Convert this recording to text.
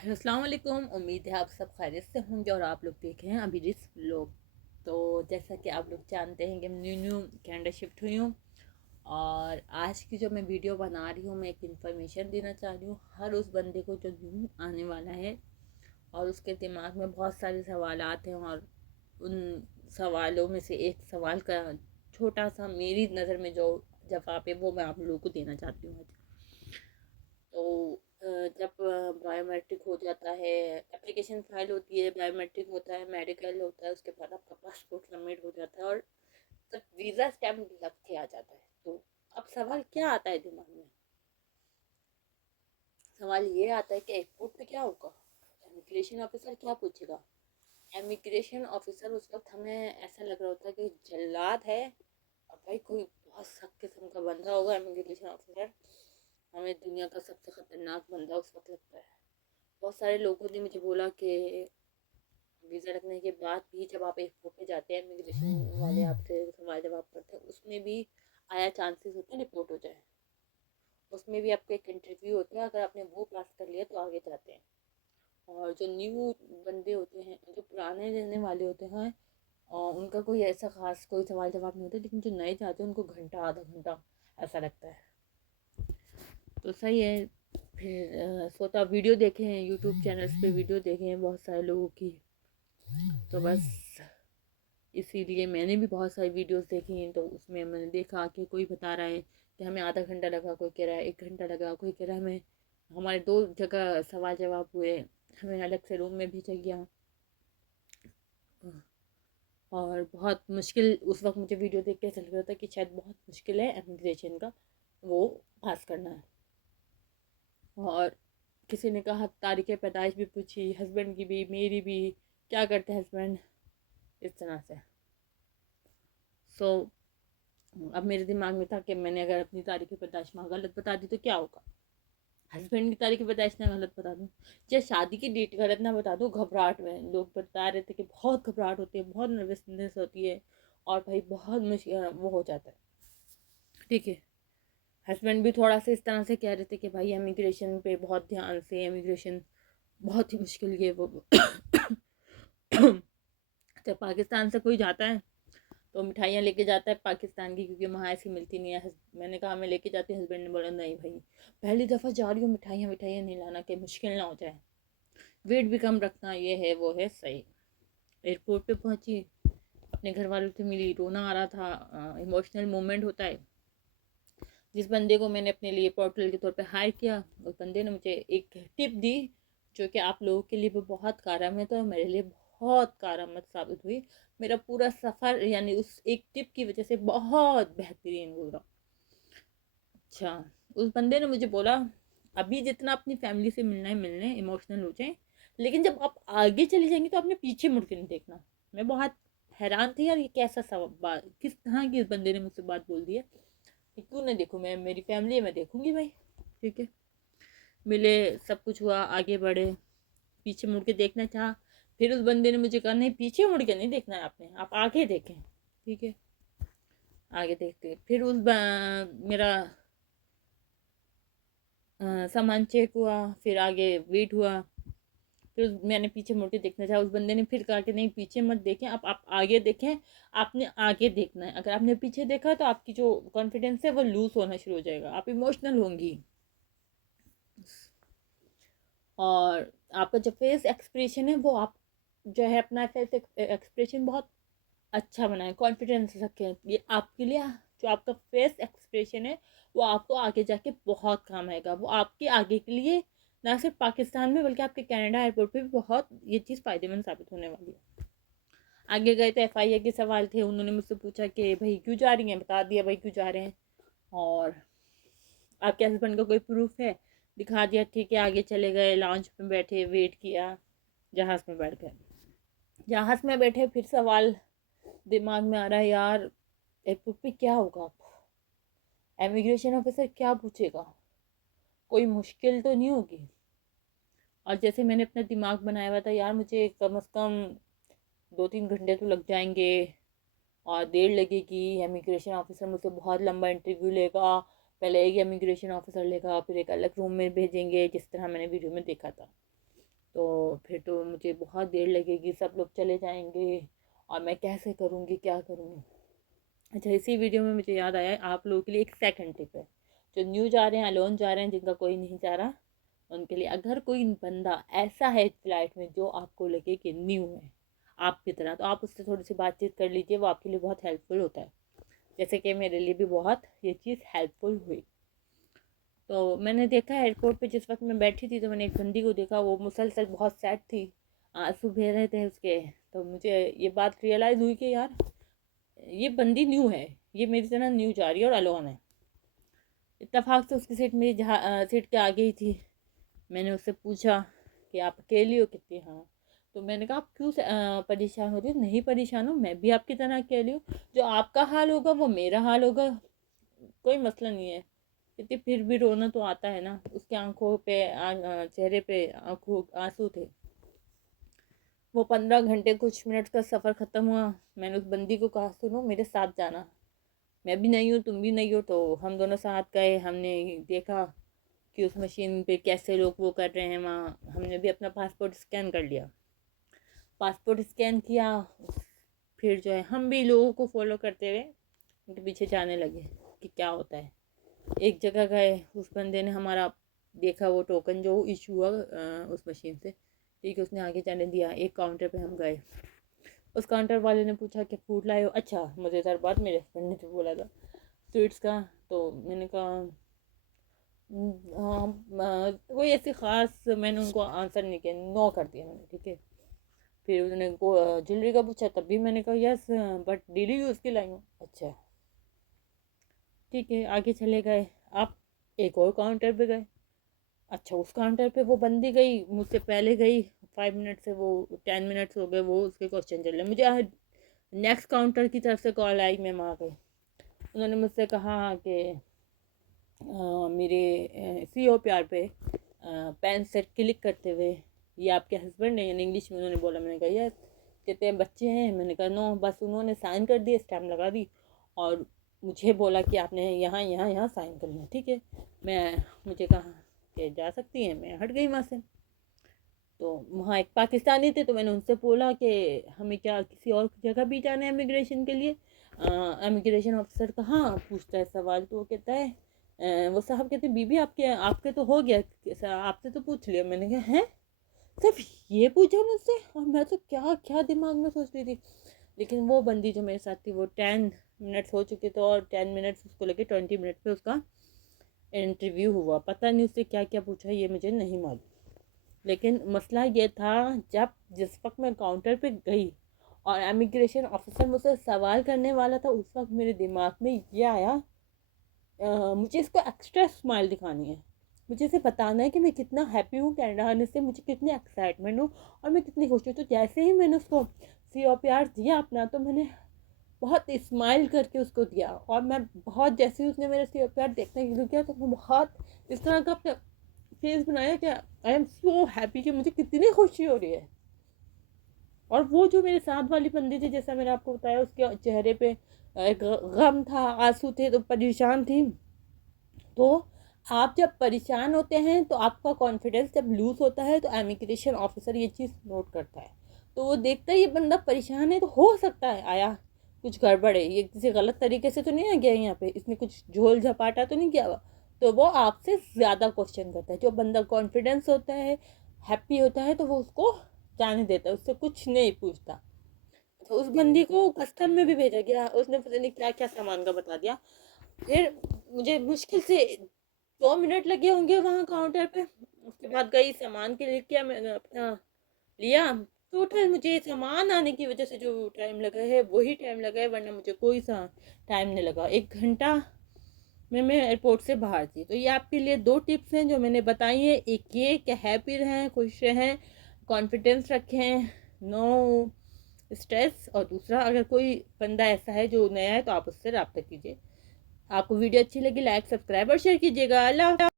अस्सलाम वालेकुम। उम्मीद है आप सब खैरियत से होंगे और आप लोग देख रहे हैं अभी जिस लोग। तो जैसा कि आप लोग जानते हैं कि मैं न्यू कनाडा शिफ्ट हुई हूँ और आज की जो मैं वीडियो बना रही हूँ, मैं एक इन्फॉर्मेशन देना चाह रही हूँ हर उस बंदे को जो न्यू आने वाला है और उसके दिमाग में बहुत सारे सवाल आते हैं। और उन सवालों में से एक सवाल का छोटा सा मेरी नज़र में जो जवाब है वो मैं आप लोगों को देना चाहती हूँ आज। तो जब बायोमेट्रिक हो जाता है, एप्लीकेशन फाइल होती है, बायोमेट्रिक होता है, मेडिकल होता है, उसके बाद आपका पासपोर्ट सबमिट हो जाता है और तब वीज़ा स्टैम्प लग के आ जाता है। तो अब सवाल क्या आता है दिमाग में? सवाल ये आता है कि एयरपोर्ट पे क्या होगा, इमिग्रेशन ऑफिसर क्या पूछेगा। इमिग्रेशन ऑफिसर उस वक्त हमें ऐसा लग रहा होता है कि जल्लाद है और भाई कोई बहुत सख्त किस्म का बंदा होगा इमिग्रेशन ऑफिसर। हमें दुनिया का सबसे खतरनाक बंदा उस वक्त लगता है। बहुत सारे लोगों ने मुझे बोला कि वीज़ा लगने के बाद भी जब आप एयरपोर्ट पे जाते हैं, इमिग्रेशन वाले आपसे सवाल जवाब करते हैं, उसमें भी आया चांसेस होते हैं रिपोर्ट हो जाए। उसमें भी आपका एक इंटरव्यू होता है, अगर आपने वो पास कर लिया तो आगे जाते हैं। और जो न्यू बंदे होते हैं, जो पुराने रहने वाले होते हैं, और उनका कोई ऐसा खास कोई सवाल जवाब नहीं होता, लेकिन जो नए जाते हैं उनको घंटा आधा घंटा ऐसा लगता है। तो सही है। फिर सोचा वीडियो देखे हैं, यूट्यूब चैनल्स पे वीडियो देखे हैं बहुत सारे लोगों की। तो बस इसीलिए मैंने भी बहुत सारी वीडियोस देखी हैं। तो उसमें मैंने देखा कि कोई बता रहा है कि हमें आधा घंटा लगा, कोई कह रहा है 1 घंटा लगा, कोई कह रहा है हमें हमारे 2 जगह सवाल जवाब हुए, हमें अलग से रूम में भेजा गया। और बहुत मुश्किल उस वक्त मुझे वीडियो देख के ऐसा लग रहा था कि शायद बहुत मुश्किल है इमिग्रेशन का वो पास करना है। और किसी ने कहा तारीख़ पैदाइश भी पूछी, हस्बैंड की भी, मेरी भी, क्या करते हैं हस्बैंड, इस तरह से। सो अब मेरे दिमाग में था कि मैंने अगर अपनी तारीख़ पैदाइश में गलत बता दी तो क्या होगा। हस्बैंड की तारीख़ पैदाइश ना गलत बता दूँ या शादी की डेट गलत ना बता दूँ, घबराहट में लोग बता रहे थे कि बहुत घबराहट होती है, बहुत नर्वसनेस होती है और भाई बहुत मुश्किल वो हो जाता है। ठीक है। हस्बैंड भी थोड़ा सा इस तरह से कह रहे थे कि भाई इमिग्रेशन पे बहुत ध्यान से, इमिग्रेशन बहुत ही मुश्किल है वो। जब पाकिस्तान से कोई जाता है तो मिठाइयाँ लेके जाता है पाकिस्तान की, क्योंकि वहाँ ऐसी मिलती नहीं है। मैंने कहा मैं लेके जाती हूँ, हस्बैंड ने बोला नहीं भाई पहली दफ़ा जा रही हूँ, मिठाइयाँ मिठाइयाँ नहीं लाना कि मुश्किल ना हो जाए, वेट भी कम रखना, ये है वो है। सही। एयरपोर्ट पे पहुँची, अपने घर वालों से मिली, रोना आ रहा था, इमोशनल मोमेंट होता है। जिस बंदे को मैंने अपने लिए पोर्टल के तौर पे हायर किया, उस बंदे ने मुझे एक टिप दी जो कि आप लोगों के लिए भी बहुत कारआमद है और मेरे लिए बहुत कारआमद साबित हुई। मेरा पूरा सफ़र यानी उस एक टिप की वजह से बहुत बेहतरीन गुजरा। अच्छा, उस बंदे ने मुझे बोला अभी जितना अपनी फैमिली से मिलना है मिलने, इमोशनल हो जाए, लेकिन जब आप आगे चली जाएंगी तो आपने पीछे मुड़ के नहीं देखना। मैं बहुत हैरान थी यार, ये कैसा सब बात, किस तरह की इस बंदे ने मुझसे बात बोल दी है कि क्यों नहीं देखूँ, मैं मेरी फैमिली है, मैं देखूँगी भाई। ठीक है। मिले, सब कुछ हुआ, आगे बढ़े, पीछे मुड़ के देखना चाहा। फिर उस बंदे ने मुझे कहा नहीं पीछे मुड़ के नहीं देखना है आपने, आप आगे देखें। ठीक है। आगे देखते फिर मेरा सामान चेक हुआ, फिर आगे वेट हुआ। फिर मैंने पीछे मुड़ के देखना चाहा, उस बंदे ने फिर कहा कि नहीं पीछे मत देखें, आप आगे देखें। आपने आगे देखना है, अगर आपने पीछे देखा तो आपकी जो कॉन्फिडेंस है वो लूज होना शुरू हो जाएगा, आप इमोशनल होंगी। और आपका जो फेस एक्सप्रेशन है वो आप जो है अपना फेस एक्सप्रेशन बहुत अच्छा बनाएं, कॉन्फिडेंस रखें। ये आपके लिए जो आपका फेस एक्सप्रेशन है वो आपको आगे जाके बहुत काम आएगा। वो आपके आगे के लिए ना सिर्फ पाकिस्तान में बल्कि आपके कनाडा एयरपोर्ट पे भी बहुत ये चीज़ फ़ायदेमंद साबित होने वाली है। आगे गए तो एफआईआर के सवाल थे, उन्होंने मुझसे पूछा कि भाई क्यों जा रही हैं, बता दिया भाई क्यों जा रहे हैं। और आपके हस्बैंड का कोई प्रूफ है, दिखा दिया। ठीक है। आगे चले गए, लॉन्च में बैठे, वेट किया, जहाज़ में बैठ गए। जहाज़ में बैठे फिर सवाल दिमाग में आ रहा है यार एयरपोर्ट पे क्या होगा, इमिग्रेशन ऑफिसर क्या पूछेगा, कोई मुश्किल तो नहीं होगी। और जैसे मैंने अपना दिमाग बनाया हुआ था यार मुझे कम से कम 2-3 घंटे तो लग जाएंगे और देर लगेगी, इमिग्रेशन ऑफिसर मुझसे बहुत लंबा इंटरव्यू लेगा, पहले एक इमिग्रेशन ऑफिसर लेगा, फिर एक अलग रूम में भेजेंगे जिस तरह मैंने वीडियो में देखा था। तो फिर तो मुझे बहुत देर लगेगी, सब लोग चले जाएंगे और मैं कैसे करूँगी, क्या करूँगी। अच्छा, इसी वीडियो में मुझे याद आया, आप लोगों के लिए एक सेकंड टिप है। जो न्यू जा रहे हैं, अलोन जा रहे हैं, जिनका कोई नहीं जा रहा, उनके लिए अगर कोई बंदा ऐसा है फ्लाइट में जो आपको लगे कि न्यू है आपकी तरह, तो आप उससे थोड़ी सी बातचीत कर लीजिए, वो आपके लिए बहुत हेल्पफुल होता है। जैसे कि मेरे लिए भी बहुत ये चीज़ हेल्पफुल हुई। तो मैंने देखा एयरपोर्ट पे, जिस वक्त मैं बैठी थी तो मैंने एक बंदी को देखा, वो मुसलसल बहुत सैड थी, आंसू बह रहे थे उसके। तो मुझे ये बात रियलाइज़ हुई कि यार ये बंदी न्यू है, ये मेरी तरह न्यू जा रही है और अलोन है। इत्तेफाक से उसकी सीट मेरी सीट के आगे ही थी। मैंने उससे पूछा कि आप अकेली हो कितनी? हाँ। तो मैंने कहा आप क्यों परेशान हो रही हो? नहीं परेशान हूँ, मैं भी आपकी तरह अकेली हूँ, जो आपका हाल होगा वो मेरा हाल होगा, कोई मसला नहीं है। इतनी फिर भी रोना तो आता है ना। उसकी आंखों पे चेहरे पे आंखों आंसू थे। वो 15 घंटे कुछ मिनट का सफ़र ख़त्म हुआ। मैंने उस बंदी को कहा सुनो मेरे साथ जाना, मैं भी नहीं हूँ तुम भी नहीं हो। तो हम दोनों साथ गए। हमने देखा कि उस मशीन पे कैसे लोग वो कर रहे हैं वहाँ। हमने भी अपना पासपोर्ट स्कैन कर लिया, पासपोर्ट स्कैन किया। फिर जो है हम भी लोगों को फॉलो करते हुए उनके पीछे जाने लगे कि क्या होता है। एक जगह गए, उस बंदे ने हमारा देखा, वो टोकन जो इशू हुआ उस मशीन से, ठीक है, उसने आगे जाने दिया। एक काउंटर पे हम गए, उस काउंटर वाले ने पूछा कि फूड लाए हो? अच्छा, मज़ेदार बात, मेरे हस्बैंड ने जो बोला था स्वीट्स का। तो मैंने कहा हाँ, कोई ऐसी ख़ास, मैंने उनको आंसर नहीं किया, नो कर दिया मैंने, ठीक है। फिर उन्होंने ज्वेलरी का पूछा, तब भी मैंने कहा यस बट डेली यूज़ की लाई हूँ। अच्छा ठीक है, आगे चले गए। आप एक और काउंटर पे गए। अच्छा, उस काउंटर पे वो बंदी गई मुझसे पहले गई, 5 मिनट से, वो 10 मिनट्स हो गए वो उसके क्वेश्चन चल रहे। मुझे नेक्स्ट काउंटर की तरफ से कॉल आई, मैं वहाँ गई। उन्होंने मुझसे कहा कि मेरे COPR पे पेन से क्लिक करते हुए ये आपके हस्बैंड है, यानी इंग्लिश में उन्होंने बोला। मैंने कहा यस। कहते हैं बच्चे हैं? मैंने कहा नो। बस उन्होंने साइन कर दिए, स्टैम्प लगा दी और मुझे बोला कि आपने यहाँ यहाँ यहाँ साइन करना है, ठीक है। मुझे कहा कि जा सकती हैं, मैं हट गई वहाँ से। तो वहाँ एक पाकिस्तानी थे, तो मैंने उनसे बोला कि हमें क्या किसी और जगह भी जाना है इमिग्रेशन के लिए? इमिग्रेशन ऑफिसर कहाँ पूछता है सवाल, तो वो कहता है वो साहब कहते बीबी आपके आपके तो हो गया, आपसे तो पूछ लिया। मैंने कहा हैं, सिर्फ ये पूछा मुझसे? और मैं तो क्या क्या दिमाग में सोच रही थी। लेकिन वो बंदी जो मेरे साथ थी, वो 10 मिनट्स हो चुके थे और 10 मिनट्स उसको लगे 20 मिनट पे उसका इंटरव्यू हुआ। पता नहीं उससे क्या क्या पूछा, ये मुझे नहीं मालूम। लेकिन मसला ये था, जब जिस वक्त मैं काउंटर पे गई और इमिग्रेशन ऑफिसर मुझसे सवाल करने वाला था, उस वक्त मेरे दिमाग में ये आया मुझे इसको एक्स्ट्रा स्माइल दिखानी है, मुझे इसे बताना है कि मैं कितना हैप्पी हूँ कनाडा आने से, मुझे कितनी एक्साइटमेंट हूँ और मैं कितनी खुश हूँ। तो जैसे ही मैंने उसको COPR दिया अपना, तो मैंने बहुत स्माइल करके उसको दिया। और मैं बहुत, जैसे ही उसने मेरा COPR देखना शुरू किया, तो मैं बहुत इस तरह का अपना फेस बनाया कि आई एम सो हैप्पी, कि मुझे कितनी खुशी हो रही है। और वो जो मेरे साथ वाली बंदी थी, जैसा मैंने आपको बताया, उसके चेहरे पे एक गम था, आंसू थे, तो परेशान थी। तो आप जब परेशान होते हैं तो आपका कॉन्फिडेंस जब लूज़ होता है, तो इमिग्रेशन ऑफिसर ये चीज़ नोट करता है। तो वो देखता है ये बंदा परेशान है, तो हो सकता है आया कुछ गड़बड़ है, ये किसी गलत तरीके से तो नहीं आ गया यहाँ पे, इसने कुछ झोल झपाटा तो नहीं किया हुआ। तो वो आपसे ज़्यादा क्वेश्चन करता है। जो बंदा कॉन्फिडेंस होता है, हैप्पी होता है, तो वो उसको जाने देता है, उससे कुछ नहीं पूछता। तो उस बंदी को कस्टम में भी भेजा गया, उसने पता नहीं क्या क्या सामान का बता दिया। फिर मुझे मुश्किल से 2 मिनट लगे होंगे वहाँ काउंटर पे। उसके बाद गई, सामान के लिए किया, मैंने अपना लिया। टोटल मुझे सामान आने की वजह से जो टाइम लगा है वही टाइम लगा है, वरना मुझे कोई सा टाइम नहीं लगा। 1 घंटा में मैं एयरपोर्ट से बाहर थी। तो ये आपके लिए 2 टिप्स हैं जो मैंने बताई हैं। एक ये कि हैप्पी रहें, खुश रहें, कॉन्फिडेंस रखें, नो स्ट्रेस। और दूसरा, अगर कोई बंदा ऐसा है जो नया है, तो आप उससे रब्ता कीजिए। आपको वीडियो अच्छी लगी, लाइक सब्सक्राइब और शेयर कीजिएगा। अल्लाह।